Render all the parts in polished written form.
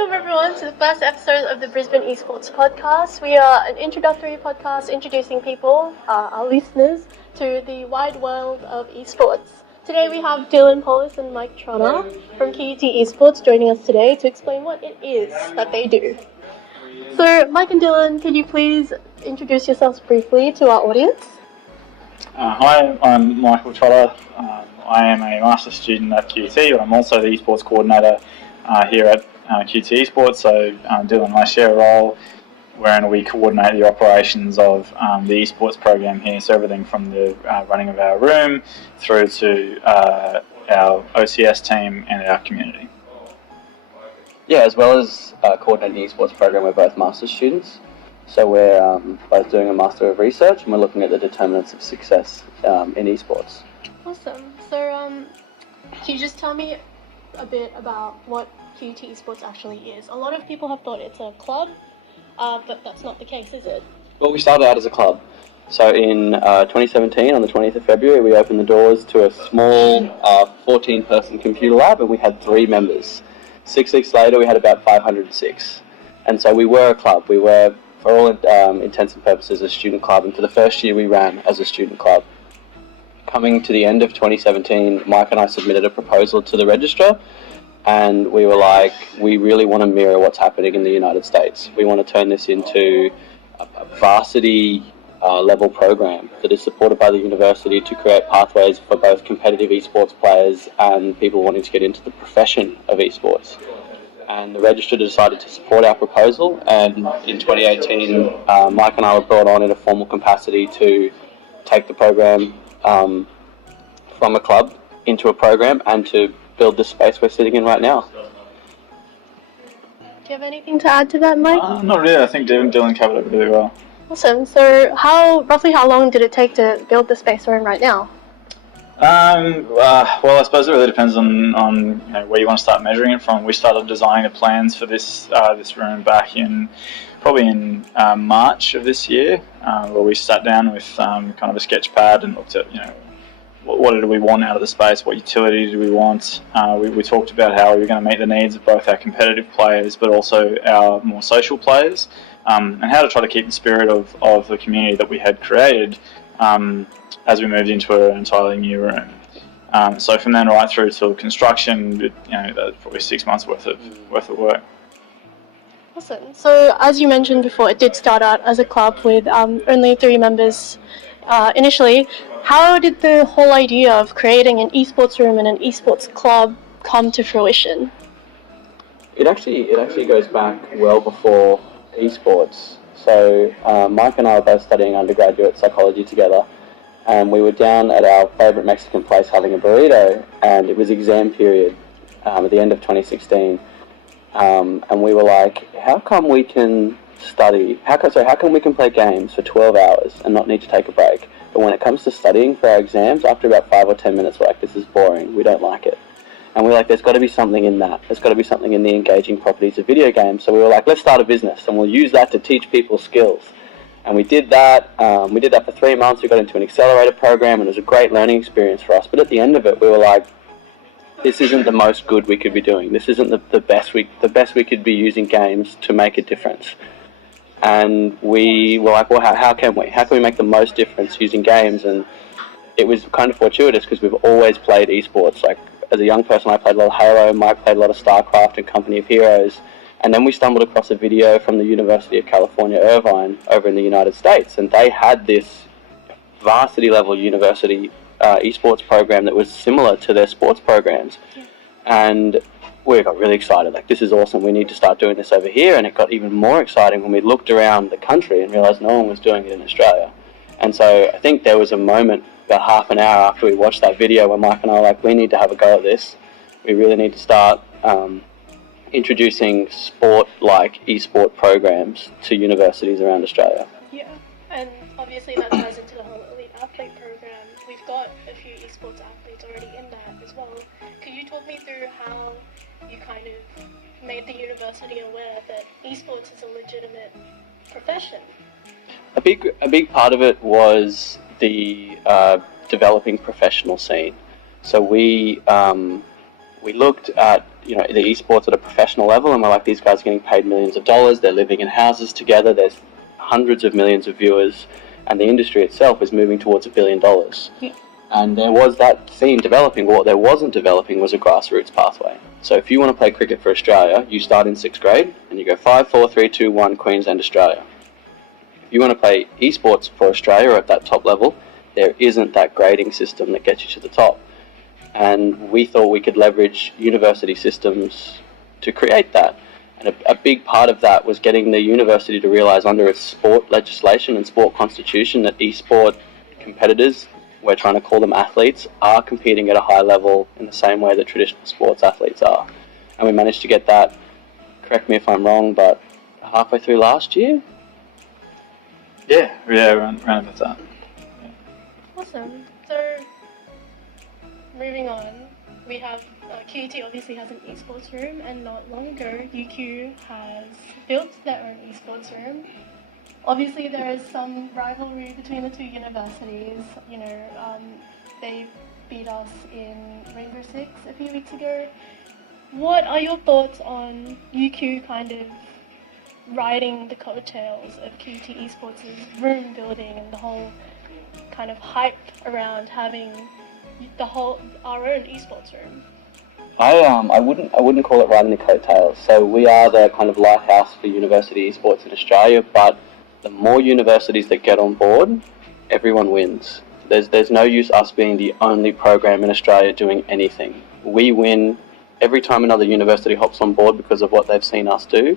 Welcome everyone to the first episode of the Brisbane Esports podcast. We are an introductory podcast introducing people, our listeners, to the wide world of esports. Today we have Dylan Paulus and Mike Trotter from QUT Esports joining us today to explain what it is that they do. So Mike and Dylan, could you please introduce yourselves briefly to our audience? Hi, I'm Michael Trotter. I am a master's student at QUT. I'm also the esports coordinator here at QUT Esports. So Dylan and I share a role wherein we coordinate the operations of the esports program here. So everything from the running of our room through to our OCS team and our community. Yeah, as well as coordinating the esports program, we're both master's students. So we're both doing a Master of Research, and we're looking at the determinants of success in esports. Awesome. So can you just tell me a bit about what QUT Esports actually is? A lot of people have thought it's a club, but that's not the case, is it? Well, we started out as a club. So in 2017, on the 20th of February, we opened the doors to a small 14-person computer lab, and we had 3 members. 6 weeks later, we had about 506. And so we were a club. We were, for all intents and purposes, a student club, and for the first year we ran as a student club. Coming to the end of 2017, Mike and I submitted a proposal to the registrar, and we were like, we really want to mirror what's happening in the United States. We want to turn this into a varsity level program that is supported by the university to create pathways for both competitive esports players and people wanting to get into the profession of esports. And the registrar decided to support our proposal, and in 2018 Mike and I were brought on in a formal capacity to take the program from a club into a program and to build the space we're sitting in right now. Do you have anything to add to that, Mike? Not really. I think Dylan covered it really well. Awesome. So roughly how long did it take to build the space we're in right now? Well, I suppose it really depends on where you want to start measuring it from. We started designing the plans for this room back in March of this year, where we sat down with kind of a sketch pad and looked at what did we want out of the space, what utility did we want. We talked about how we were going to meet the needs of both our competitive players but also our more social players, and how to try to keep the spirit of the community that we had created as we moved into an entirely new room. So from then right through till construction, that's probably 6 months worth of work. Awesome. So as you mentioned before, it did start out as a club with only 3 members initially. How did the whole idea of creating an esports room and an esports club come to fruition? It actually goes back well before esports. So Mike and I were both studying undergraduate psychology together, and we were down at our favourite Mexican place having a burrito, and it was exam period at the end of 2016, and we were like, how come we can play games for 12 hours and not need to take a break, but when it comes to studying for our exams, after about 5 or 10 minutes we're like, this is boring, we don't like it. And we're like, there's got to be something in that. There's got to be something in the engaging properties of video games. So we were like, let's start a business and we'll use that to teach people skills. And we did that. We did that for 3 months. We got into an accelerator program, and it was a great learning experience for us. But at the end of it, we were like, this isn't the most good we could be doing. This isn't the best we could be using games to make a difference. And we were like, well, how can we? How can we make the most difference using games? And it was kind of fortuitous because we've always played esports. Like, as a young person, I played a lot of Halo, Mike played a lot of StarCraft and Company of Heroes. And then we stumbled across a video from the University of California, Irvine, over in the United States. And they had this varsity-level university esports program that was similar to their sports programs. And we got really excited, like, this is awesome, we need to start doing this over here. And it got even more exciting when we looked around the country and realised no one was doing it in Australia. And so I think there was a moment about half an hour after we watched that video where Mike and I were like, we need to have a go at this. We really need to start introducing sport-like esport programs to universities around Australia. Yeah, and obviously that ties into the whole elite athlete program. We've got a few esports athletes already in that as well. Could you talk me through how you kind of made the university aware that esports is a legitimate profession? A big part of it was the developing professional scene. So we looked at the esports at a professional level, and we're like, these guys are getting paid millions of dollars, they're living in houses together, there's hundreds of millions of viewers, and the industry itself is moving towards $1 billion. Yeah. And there was that scene developing, but what there wasn't developing was a grassroots pathway. So if you want to play cricket for Australia, you start in 6th grade, and you go 5, 4, 3, 2, 1, Queensland, Australia. If you want to play esports for Australia at that top level, there isn't that grading system that gets you to the top. And we thought we could leverage university systems to create that. And a big part of that was getting the university to realise under its sport legislation and sport constitution that esport competitors, we're trying to call them athletes, are competing at a high level in the same way that traditional sports athletes are. And we managed to get that, correct me if I'm wrong, but halfway through last year? Yeah, around about that. Yeah. Awesome. So, moving on, we have QUT obviously has an esports room, and not long ago UQ has built their own esports room. Obviously there is some rivalry between the two universities. They beat us in Rainbow Six a few weeks ago. What are your thoughts on UQ kind of riding the coattails of QUT Esports' room building and the whole kind of hype around having our own esports room? I wouldn't call it riding the coattails. So we are the kind of lighthouse for university esports in Australia, but the more universities that get on board, everyone wins. There's no use us being the only program in Australia doing anything. We win every time another university hops on board because of what they've seen us do.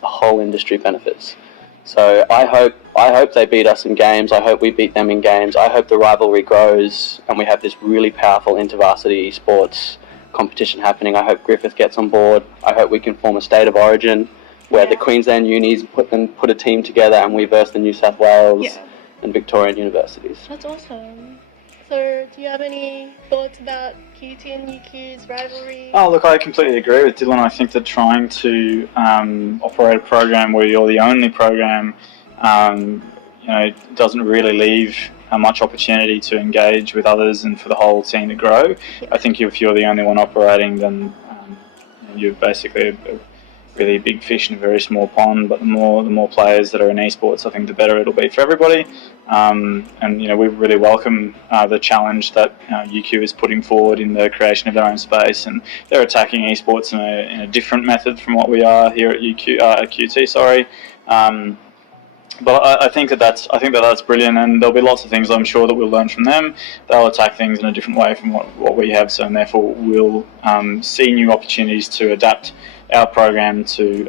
The whole industry benefits. So I hope they beat us in games. I hope we beat them in games. I hope the rivalry grows and we have this really powerful inter-varsity esports competition happening. I hope Griffith gets on board. I hope we can form a state of origin where the Queensland unis put a team together and we verse the New South Wales and Victorian universities. That's awesome. So, do you have any thoughts about QUT and UQ's rivalry? Oh, look, I completely agree with Dylan. I think that trying to operate a program where you're the only program, doesn't really leave much opportunity to engage with others and for the whole team to grow. Yeah. I think if you're the only one operating, then you're basically a really big fish in a very small pond. But the more players that are in esports, I think the better it'll be for everybody. We really welcome the challenge that UQ is putting forward in the creation of their own space, and they're attacking esports in a different method from what we are here at QT. Sorry. But I think that's brilliant, and there'll be lots of things I'm sure that we'll learn from them. They'll attack things in a different way from what we have, so and therefore we'll see new opportunities to adapt our program to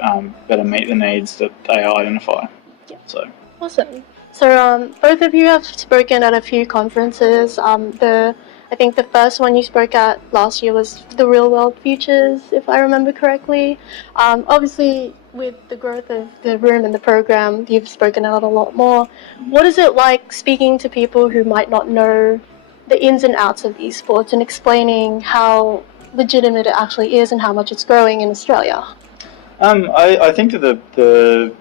better meet the needs that they identify. Yeah. So awesome. So both of you have spoken at a few conferences. I think the first one you spoke at last year was the Real World Futures, if I remember correctly. Obviously, with the growth of the room and the program, you've spoken out a lot more. What is it like speaking to people who might not know the ins and outs of esports and explaining how legitimate it actually is and how much it's growing in Australia? I think that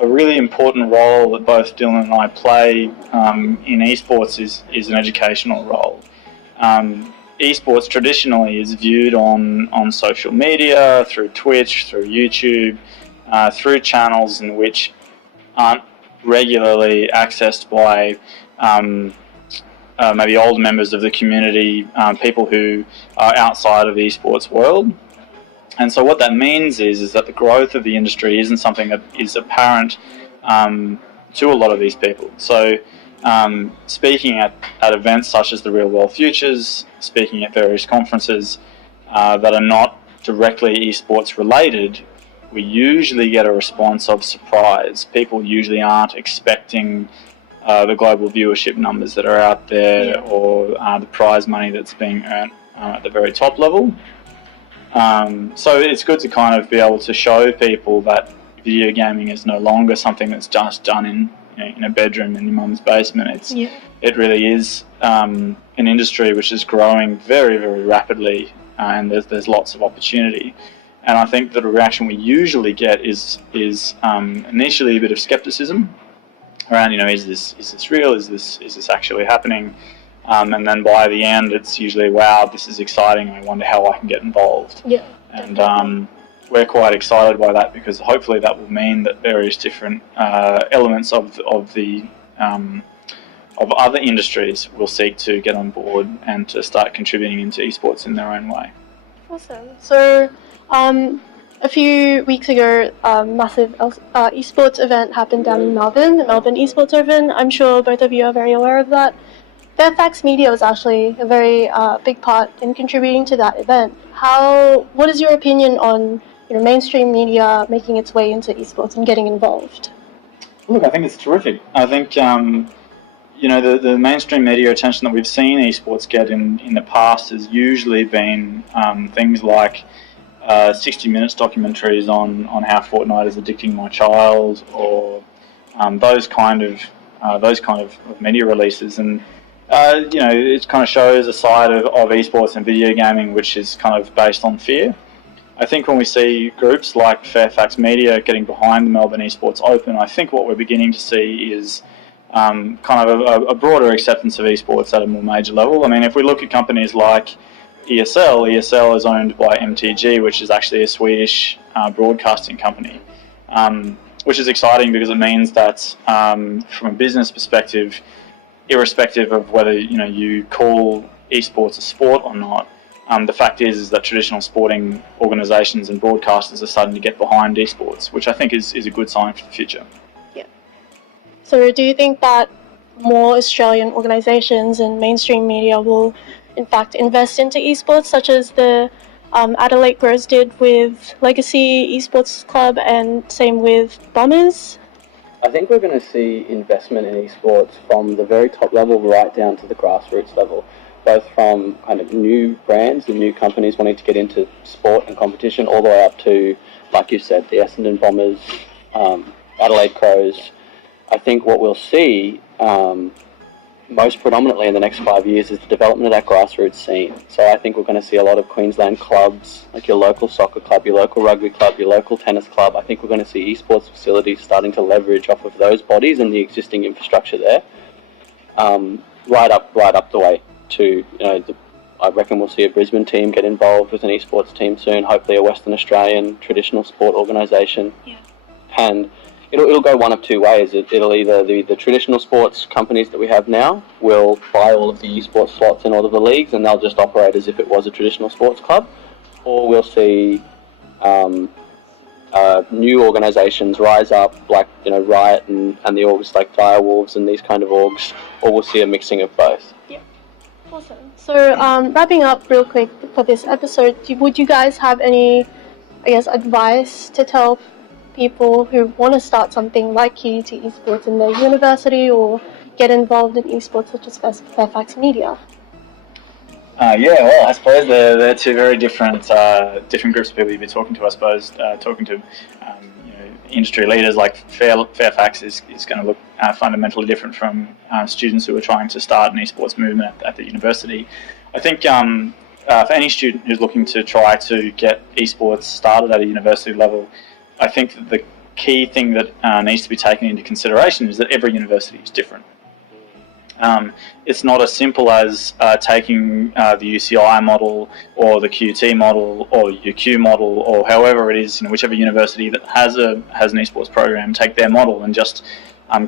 a really important role that both Dylan and I play in esports is an educational role. Esports traditionally is viewed on social media, through Twitch, through YouTube, through channels in which aren't regularly accessed by maybe older members of the community, people who are outside of the esports world. And so what that means is that the growth of the industry isn't something that is apparent to a lot of these people. So speaking at events such as the Real World Futures, speaking at various conferences that are not directly esports related, we usually get a response of surprise. People usually aren't expecting the global viewership numbers that are out there, or the prize money that's being earned at the very top level. So it's good to kind of be able to show people that video gaming is no longer something that's just done in a bedroom in your mum's basement. It really is an industry which is growing very, very rapidly, and there's lots of opportunity. And I think that the reaction we usually get is initially a bit of skepticism around, is this real? Is this actually happening? And then by the end, it's usually, wow, this is exciting. I wonder how I can get involved. Yeah. And we're quite excited by that, because hopefully that will mean that various different elements of other industries will seek to get on board and to start contributing into esports in their own way. Awesome. So, a few weeks ago, a massive esports event happened down in Melbourne, the Melbourne Esports Open. I'm sure both of you are very aware of that. Fairfax Media was actually a very big part in contributing to that event. What is your opinion on mainstream media making its way into esports and getting involved? Look, I think it's terrific. I think the mainstream media attention that we've seen esports get in the past has usually been things like 60 Minutes documentaries on how Fortnite is addicting my child, or those kind of media releases. And it kind of shows a side of esports and video gaming which is kind of based on fear. I think when we see groups like Fairfax Media getting behind the Melbourne Esports Open, I think what we're beginning to see is kind of a broader acceptance of esports at a more major level. I mean, if we look at companies like ESL is owned by MTG, which is actually a Swedish broadcasting company, which is exciting because it means that from a business perspective, irrespective of whether you call esports a sport or not, the fact is that traditional sporting organisations and broadcasters are starting to get behind esports, which I think is a good sign for the future. Yeah. So do you think that more Australian organisations and mainstream media will in fact invest into esports, such as the Adelaide Crows did with Legacy Esports Club, and same with Bombers? I think we're going to see investment in esports from the very top level right down to the grassroots level, both from kind of new brands and new companies wanting to get into sport and competition, all the way up to, like you said, the Essendon Bombers, Adelaide Crows. I think what we'll see most predominantly in the next 5 years is the development of that grassroots scene. So I think we're going to see a lot of Queensland clubs, like your local soccer club, your local rugby club, your local tennis club. I think we're going to see esports facilities starting to leverage off of those bodies and the existing infrastructure there, right up the way to, I reckon we'll see a Brisbane team get involved with an esports team soon, hopefully a Western Australian traditional sport organisation. Yeah. And it'll go one of two ways. It'll either the traditional sports companies that we have now will buy all of the esports slots in all of the leagues and they'll just operate as if it was a traditional sports club, or we'll see new organisations rise up, like Riot and the orgs like Direwolves and these kind of orgs, or we'll see a mixing of both. Yeah, awesome. So wrapping up real quick for this episode, would you guys have any, advice to tell people who want to start something like QUT Esports in their university or get involved in esports such as Fairfax Media? I suppose they're two very different groups of people you'd be talking to. I suppose talking to industry leaders like Fairfax is going to look fundamentally different from students who are trying to start an esports movement at the university. I think for any student who's looking to try to get esports started at a university level, I think that the key thing that needs to be taken into consideration is that every university is different. It's not as simple as taking the UCI model or the QT model or UQ model or however it is, whichever university that has an esports program, take their model and just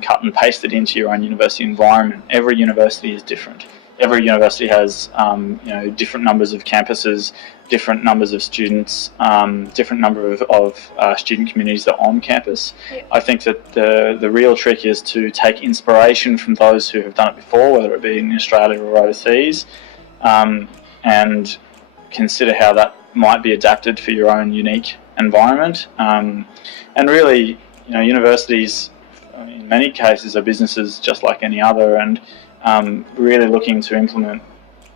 cut and paste it into your own university environment. Every university is different. Every university has different numbers of campuses, different numbers of students, different number of student communities that are on campus. Yeah. I think that the real trick is to take inspiration from those who have done it before, whether it be in Australia or overseas, and consider how that might be adapted for your own unique environment. And really, universities in many cases are businesses just like any other, and really looking to implement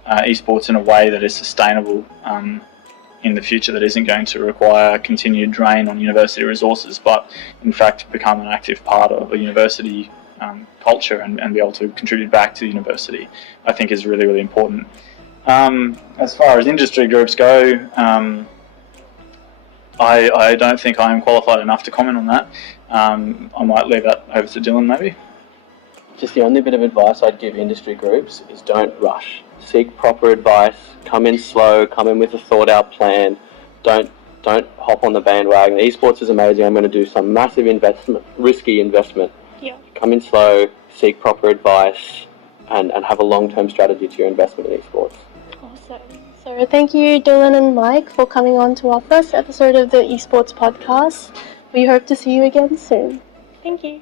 esports in a way that is sustainable in the future, that isn't going to require continued drain on university resources, but in fact become an active part of a university culture and be able to contribute back to the university, I think is really, really important. As far as industry groups go, I don't think I am qualified enough to comment on that. I might leave that over to Dylan maybe. Just the only bit of advice I'd give industry groups is don't rush. Seek proper advice, come in slow, come in with a thought out plan. Don't don't hop on the bandwagon. Esports is amazing. I'm going to do some massive investment, risky investment. Yeah. Come in slow, seek proper advice, and have a long-term strategy to your investment in esports. Awesome. So thank you, Dylan and Mike, for coming on to our first episode of the Esports podcast. We hope to see you again soon. Thank you.